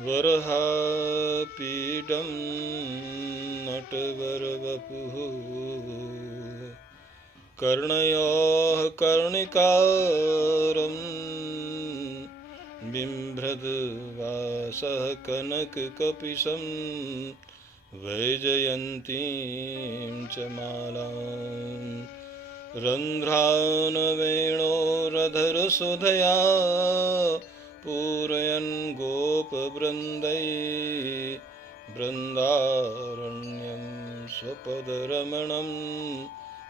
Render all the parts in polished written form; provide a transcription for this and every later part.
वरहापीडं नटवरवपुः कर्णयोः कर्णिकारं बिभ्रद्वासः कनककपिशं वैजयन्तीं च मालाम् रन्ध्रानवेणोरधरसुधया पूरयन् गोपवृन्दै बृन्दारण्यं स्वपदरमणं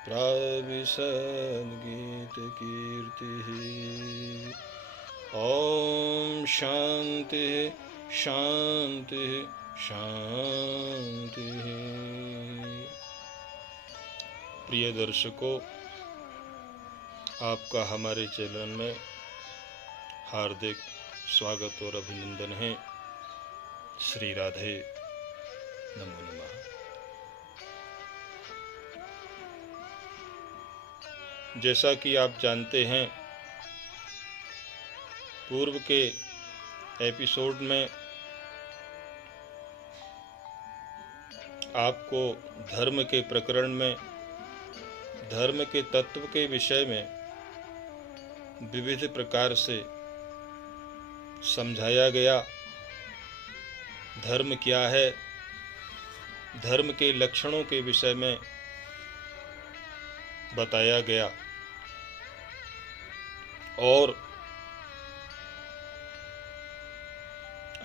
प्राविशद्गीतकीर्तिः। ॐ शान्ति शान्ति शान्तिः। प्रिय दर्शकों, आपका हमारे चैनल में हार्दिक स्वागत और अभिनंदन है। श्री राधे, नमो नमः। जैसा कि आप जानते हैं, पूर्व के एपिसोड में आपको धर्म के प्रकरण में, धर्म के तत्व के विषय में विविध प्रकार से समझाया गया। धर्म क्या है, धर्म के लक्षणों के विषय में बताया गया और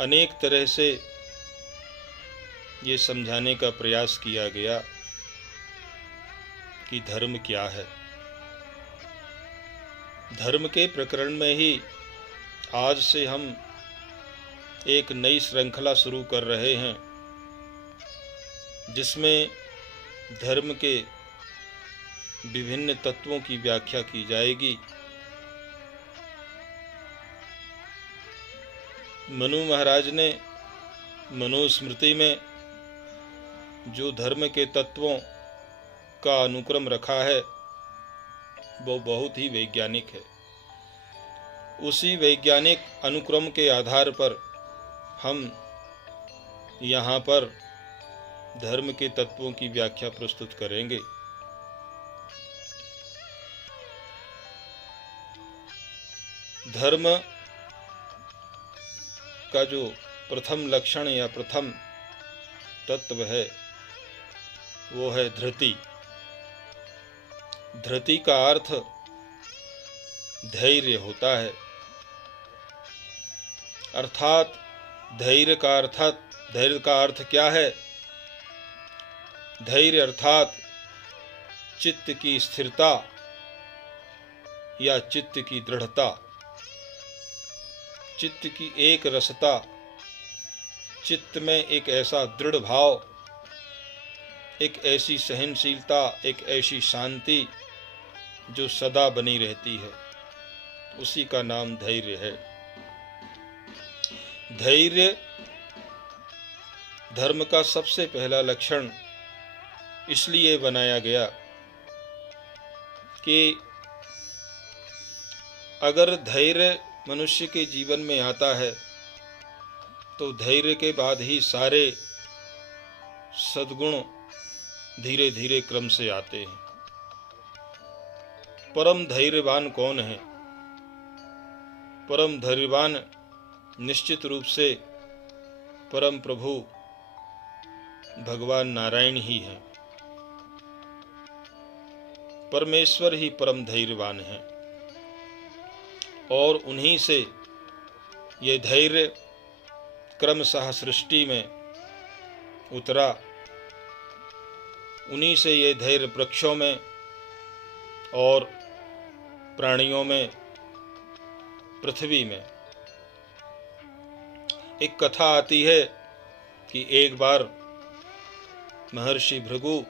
अनेक तरह से ये समझाने का प्रयास किया गया कि धर्म क्या है। धर्म के प्रकरण में ही आज से हम एक नई श्रृंखला शुरू कर रहे हैं, जिसमें धर्म के विभिन्न तत्वों की व्याख्या की जाएगी। मनु महाराज ने मनुस्मृति में जो धर्म के तत्वों का अनुक्रम रखा है, वो बहुत ही वैज्ञानिक है। उसी वैज्ञानिक अनुक्रम के आधार पर हम यहाँ पर धर्म के तत्वों की व्याख्या प्रस्तुत करेंगे। धर्म का जो प्रथम लक्षण या प्रथम तत्व है, वो है धृति। धृति का अर्थ धैर्य होता है, अर्थात धैर्य का अर्थ क्या है? धैर्य अर्थात चित्त की स्थिरता या चित्त की दृढ़ता, चित्त की एक रसता, चित्त में एक ऐसा दृढ़ भाव, एक ऐसी सहनशीलता, एक ऐसी शांति जो सदा बनी रहती है, उसी का नाम धैर्य है। धैर्य धर्म का सबसे पहला लक्षण इसलिए बनाया गया कि अगर धैर्य मनुष्य के जीवन में आता है तो धैर्य के बाद ही सारे सद्गुण धीरे धीरे क्रम से आते हैं। परम धैर्यवान कौन है? परम धैर्यवान निश्चित रूप से परम प्रभु भगवान नारायण ही हैं। परमेश्वर ही परम धैर्यवान हैं और उन्हीं से ये धैर्य क्रमशः सृष्टि में उतरा। उन्हीं से ये धैर्य वृक्षों में और प्राणियों में, पृथ्वी में। एक कथा आती है कि एक बार महर्षि भृगु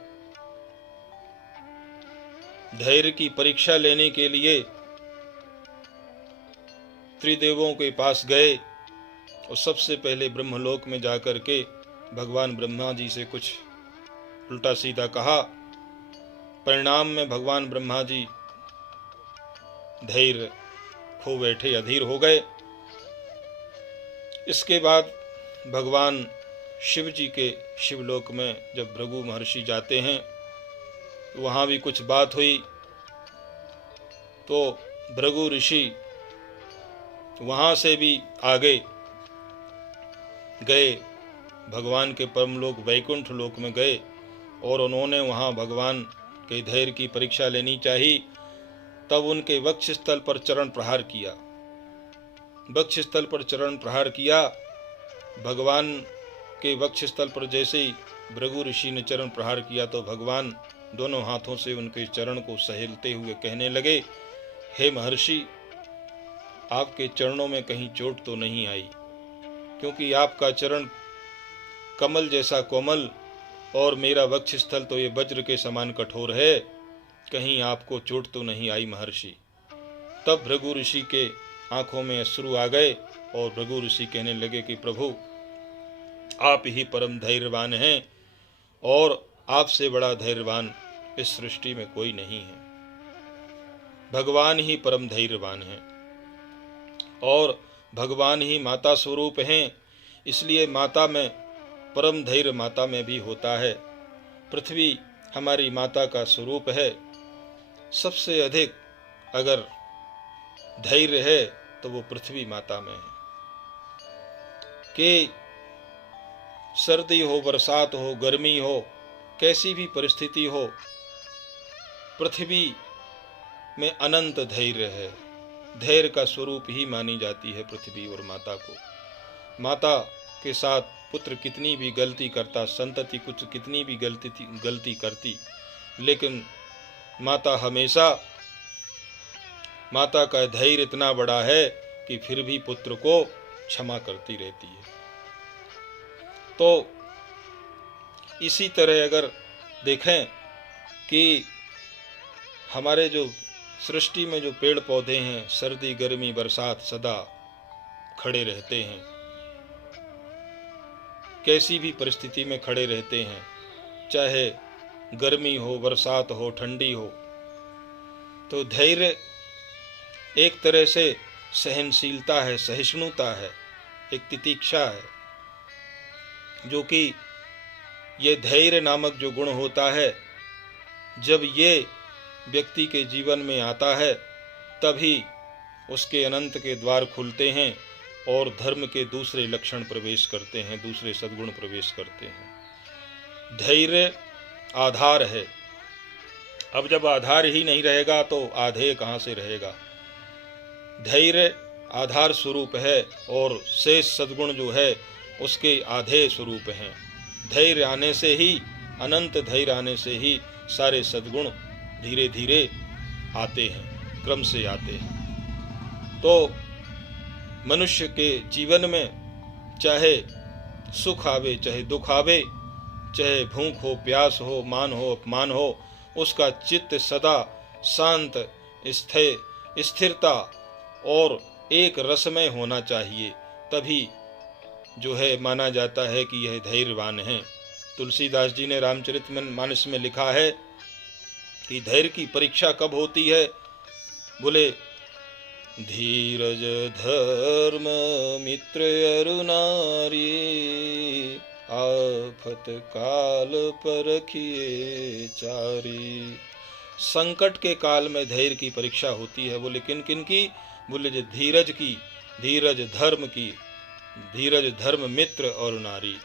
धैर्य की परीक्षा लेने के लिए त्रिदेवों के पास गए और सबसे पहले ब्रह्मलोक में जाकर के भगवान ब्रह्मा जी से कुछ उल्टा सीधा कहा। परिणाम में भगवान ब्रह्मा जी धैर्य खो बैठे, अधीर हो गए। इसके बाद भगवान शिव जी के शिवलोक में जब भृगु महर्षि जाते हैं, वहाँ भी कुछ बात हुई। तो भृगु ऋषि वहाँ से भी आगे गए, भगवान के परम लोक वैकुंठ लोक में गए और उन्होंने वहाँ भगवान के धैर्य की परीक्षा लेनी चाहिए। तब उनके वक्षस्थल पर चरण प्रहार किया। वक्षस्थल पर चरण प्रहार किया। भगवान के वक्षस्थल पर जैसे ही भृगु ऋषि ने चरण प्रहार किया तो भगवान दोनों हाथों से उनके चरण को सहेलते हुए कहने लगे, हे महर्षि, आपके चरणों में कहीं चोट तो नहीं आई? क्योंकि आपका चरण कमल जैसा कोमल और मेरा वक्षस्थल तो ये वज्र के समान कठोर है, कहीं आपको चोट तो नहीं आई महर्षि? तब भृगु ऋषि के आंखों में अश्रु आ गए और भृगु ऋषि कहने लगे कि प्रभु, आप ही परम धैर्यवान हैं और आपसे बड़ा धैर्यवान इस सृष्टि में कोई नहीं है। भगवान ही परम धैर्यवान हैं और भगवान ही माता स्वरूप हैं। इसलिए माता में परम धैर्य माता में भी होता है। पृथ्वी हमारी माता का स्वरूप है। सबसे अधिक अगर धैर्य है तो वो पृथ्वी माता में है। कि सर्दी हो, बरसात हो, गर्मी हो, कैसी भी परिस्थिति हो, पृथ्वी में अनंत धैर्य है। धैर्य का स्वरूप ही मानी जाती है पृथ्वी और माता को। माता के साथ पुत्र कितनी भी गलती करता, संतति कुछ कितनी भी गलती करती, लेकिन माता हमेशा, माता का धैर्य इतना बड़ा है कि फिर भी पुत्र को क्षमा करती रहती है। तो इसी तरह अगर देखें कि हमारे जो सृष्टि में जो पेड़ पौधे हैं, सर्दी गर्मी बरसात सदा खड़े रहते हैं, कैसी भी परिस्थिति में खड़े रहते हैं, चाहे गर्मी हो, बरसात हो, ठंडी हो। तो धैर्य एक तरह से सहनशीलता है, सहिष्णुता है, एक तितिक्षा है, जो कि ये धैर्य नामक जो गुण होता है, जब ये व्यक्ति के जीवन में आता है तभी उसके अनंत के द्वार खुलते हैं और धर्म के दूसरे लक्षण प्रवेश करते हैं, दूसरे सद्गुण प्रवेश करते हैं। धैर्य आधार है। अब जब आधार ही नहीं रहेगा तो आधेय कहाँ से रहेगा? धैर्य आधार स्वरूप है और शेष सद्गुण जो है उसके आधेय स्वरूप हैं। धैर्य आने से ही, अनंत धैर्य आने से ही सारे सद्गुण धीरे धीरे आते हैं, क्रम से आते हैं। तो मनुष्य के जीवन में चाहे सुख आवे, चाहे दुख आवे, चाहे भूख हो, प्यास हो, मान हो, अपमान हो, उसका चित्त सदा शांत, स्थिरता और एक रसमय होना चाहिए। तभी जो है माना जाता है कि यह धैर्यवान है। तुलसीदास जी ने रामचरितमानस में लिखा है कि धैर्य की परीक्षा कब होती है? बोले, धीरज धर्म मित्र अरु नारी, आफत काल परखिए चारी। संकट के काल में धैर्य की परीक्षा होती है। बोले किन किन की? बोले जो धीरज की, धीरज धर्म की, धीरज धर्म मित्र और नारी।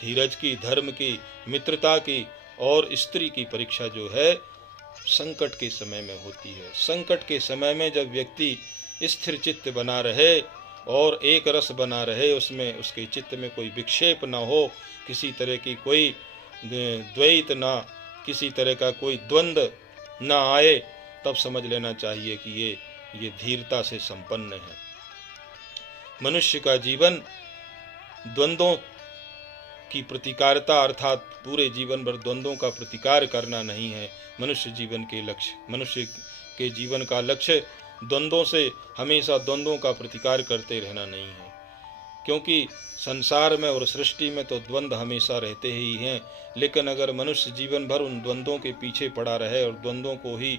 धीरज की, धर्म की, मित्रता की और स्त्री की परीक्षा जो है संकट के समय में होती है। संकट के समय में जब व्यक्ति स्थिर चित्त बना रहे और एक रस बना रहे, उसमें उसके चित्त में कोई विक्षेप ना हो, किसी तरह की कोई द्वैत ना, किसी तरह का कोई द्वंद्व ना आए, तब समझ लेना चाहिए कि ये धीरता से संपन्न है। मनुष्य का जीवन द्वंद्वों की प्रतिकारता अर्थात पूरे जीवन भर द्वंद्वों का प्रतिकार करना नहीं है मनुष्य जीवन के लक्ष्य। मनुष्य के जीवन का लक्ष्य द्वंद्वों से, हमेशा द्वंद्वों का प्रतिकार करते रहना नहीं है, क्योंकि संसार में और सृष्टि में तो द्वंद्व हमेशा रहते ही हैं। लेकिन अगर मनुष्य जीवन भर उन द्वंद्वों के पीछे पड़ा रहे और द्वंद्वों को ही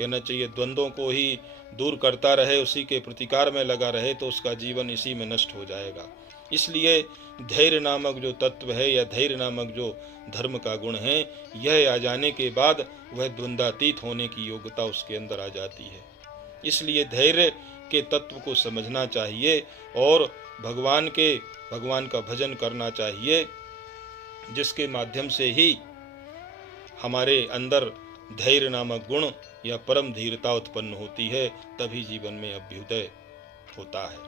कहना चाहिए द्वंद्वों को ही दूर करता रहे, उसी के प्रतिकार में लगा रहे, तो उसका जीवन इसी में नष्ट हो जाएगा। इसलिए धैर्य नामक जो तत्व है या धैर्य नामक जो धर्म का गुण है, यह आ जाने के बाद वह द्वंद्वातीत होने की योग्यता उसके अंदर आ जाती है। इसलिए धैर्य के तत्व को समझना चाहिए और भगवान का भजन करना चाहिए, जिसके माध्यम से ही हमारे अंदर धैर्य नामक गुण या परम धीरता उत्पन्न होती है, तभी जीवन में अभ्युदय होता है।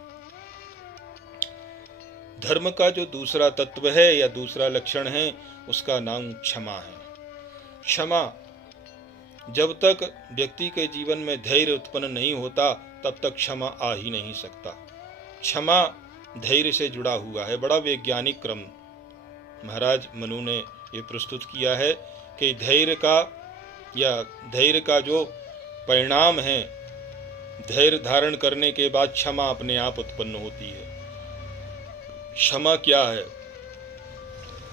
धर्म का जो दूसरा तत्व है या दूसरा लक्षण है, उसका नाम क्षमा है। क्षमा, जब तक व्यक्ति के जीवन में धैर्य उत्पन्न नहीं होता, तब तक क्षमा आ ही नहीं सकता। क्षमा धैर्य से जुड़ा हुआ है। बड़ा वैज्ञानिक क्रम महाराज मनु ने ये प्रस्तुत किया है कि धैर्य का जो परिणाम है, धैर्य धारण करने के बाद क्षमा अपने आप उत्पन्न होती है। क्षमा क्या है?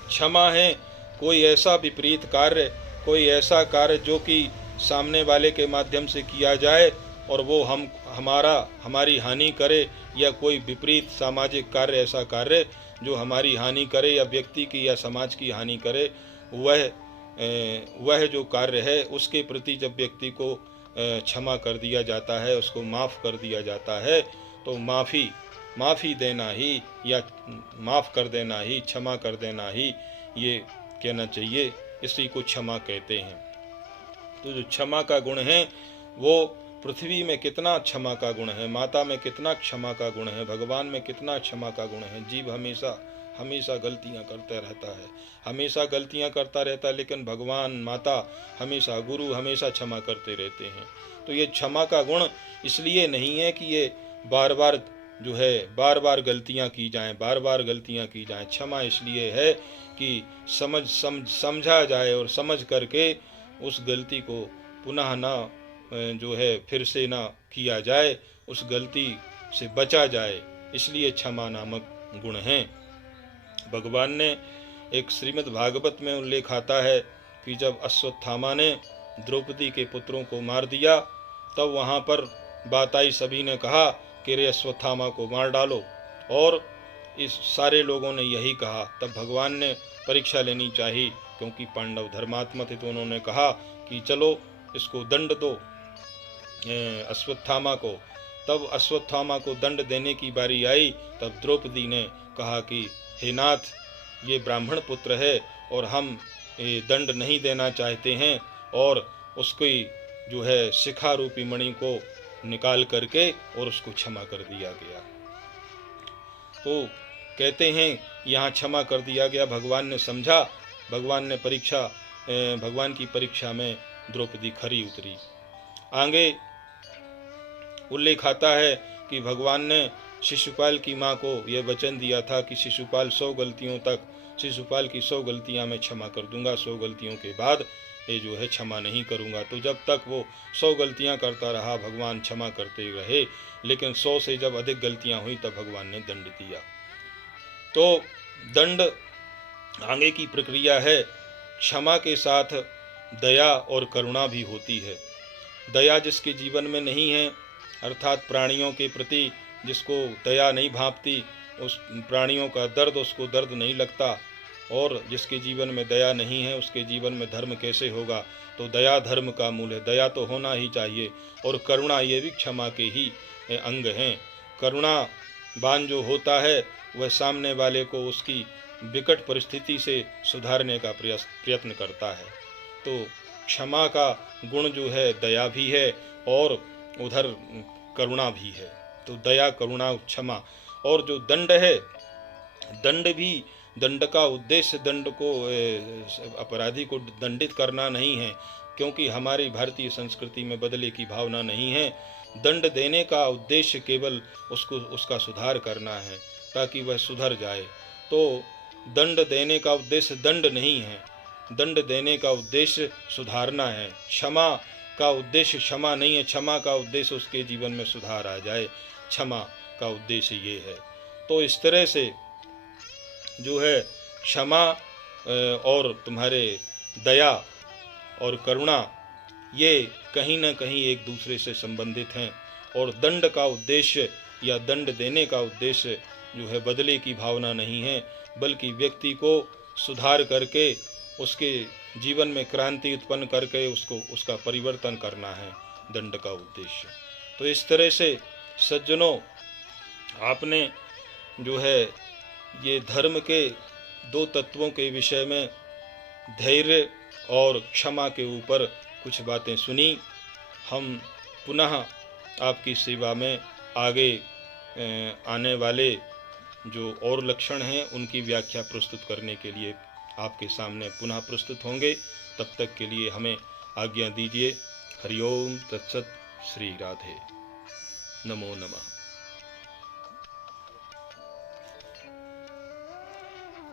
क्षमा है कोई ऐसा विपरीत कार्य, कोई ऐसा कार्य जो कि सामने वाले के माध्यम से किया जाए और वो हमारी हानि करे, या कोई विपरीत सामाजिक कार्य, ऐसा कार्य जो हमारी हानि करे या व्यक्ति की या समाज की हानि करे, वह जो कार्य है उसके प्रति जब व्यक्ति को क्षमा कर दिया जाता है, उसको माफ़ कर दिया जाता है, तो माफ़ी देना ही या माफ़ कर देना ही, क्षमा कर देना ही, ये कहना चाहिए, इसी को क्षमा कहते हैं। तो जो क्षमा का गुण है, वो पृथ्वी में कितना क्षमा का गुण है, माता में कितना क्षमा का गुण है, भगवान में कितना क्षमा का गुण है। जीव हमेशा गलतियां करता रहता है, लेकिन भगवान, माता हमेशा, गुरु हमेशा क्षमा करते रहते हैं। तो ये क्षमा का गुण इसलिए नहीं है कि ये बार बार गलतियां की जाएं। क्षमा इसलिए है कि समझा जाए और समझ करके उस गलती को पुनः ना फिर से ना किया जाए, उस गलती से बचा जाए, इसलिए क्षमा नामक गुण है। भगवान ने एक श्रीमद् भागवत में उल्लेख आता है कि जब अश्वत्थामा ने द्रौपदी के पुत्रों को मार दिया, तब वहाँ पर बात आई, सभी ने कहा कि रे अश्वत्थामा को मार डालो, और इस सारे लोगों ने यही कहा। तब भगवान ने परीक्षा लेनी चाहिए, क्योंकि पांडव धर्मात्मा थे, तो उन्होंने कहा कि चलो इसको दंड दो अश्वत्थामा को। तब अश्वत्थामा को दंड देने की बारी आई, तब द्रौपदी ने कहा कि हे नाथ, ये ब्राह्मण पुत्र है और हम दंड नहीं देना चाहते हैं, और उसकी शिखा रूपी मणि को निकाल करके और उसको क्षमा कर दिया गया। तो कहते हैं यहाँ क्षमा कर दिया गया, भगवान ने समझा, भगवान की परीक्षा में द्रौपदी खरी उतरी। आगे उल्लेख आता है कि भगवान ने शिशुपाल की माँ को यह वचन दिया था कि शिशुपाल की 100 गलतियाँ मैं क्षमा कर दूंगा, 100 गलतियों के बाद ये क्षमा नहीं करूंगा। तो जब तक वो 100 गलतियाँ करता रहा, भगवान क्षमा करते रहे, लेकिन 100 से जब अधिक गलतियाँ हुई तब भगवान ने दंड दिया। तो दंड आगे की प्रक्रिया है। क्षमा के साथ दया और करुणा भी होती है। दया जिसके जीवन में नहीं है, अर्थात प्राणियों के प्रति जिसको दया नहीं भांपती, उस प्राणियों का दर्द उसको दर्द नहीं लगता, और जिसके जीवन में दया नहीं है उसके जीवन में धर्म कैसे होगा। तो दया धर्म का मूल है, दया तो होना ही चाहिए। और करुणा, ये भी क्षमा के ही अंग हैं। करुणावान जो होता है वह सामने वाले को उसकी विकट परिस्थिति से सुधारने का प्रयत्न करता है। तो क्षमा का गुण जो है दया भी है और उधर करुणा भी है। तो दया, करुणा, क्षमा। और जो दंड है, दंड का उद्देश्य दंड को अपराधी को दंडित करना नहीं है, क्योंकि हमारी भारतीय संस्कृति में बदले की भावना नहीं है। दंड देने का उद्देश्य केवल उसका सुधार करना है, ताकि वह सुधर जाए। तो दंड देने का उद्देश्य दंड नहीं है, दंड देने का उद्देश्य सुधारना है। क्षमा का उद्देश्य क्षमा नहीं है, क्षमा का उद्देश्य उसके जीवन में सुधार आ जाए, क्षमा का उद्देश्य ये है। तो इस तरह से जो है क्षमा और तुम्हारे दया और करुणा ये कहीं न कहीं एक दूसरे से संबंधित हैं। और दंड का उद्देश्य या दंड देने का उद्देश्य जो है बदले की भावना नहीं है, बल्कि व्यक्ति को सुधार करके उसके जीवन में क्रांति उत्पन्न करके उसका परिवर्तन करना है दंड का उद्देश्य। तो इस तरह से सज्जनों, आपने जो है ये धर्म के दो तत्वों के विषय में धैर्य और क्षमा के ऊपर कुछ बातें सुनी। हम पुनः आपकी सेवा में आगे आने वाले जो और लक्षण हैं उनकी व्याख्या प्रस्तुत करने के लिए आपके सामने पुनः प्रस्तुत होंगे। तब तक के लिए हमें आज्ञा दीजिए। हरिओम तत्सत। श्री राधे। नमो नमः।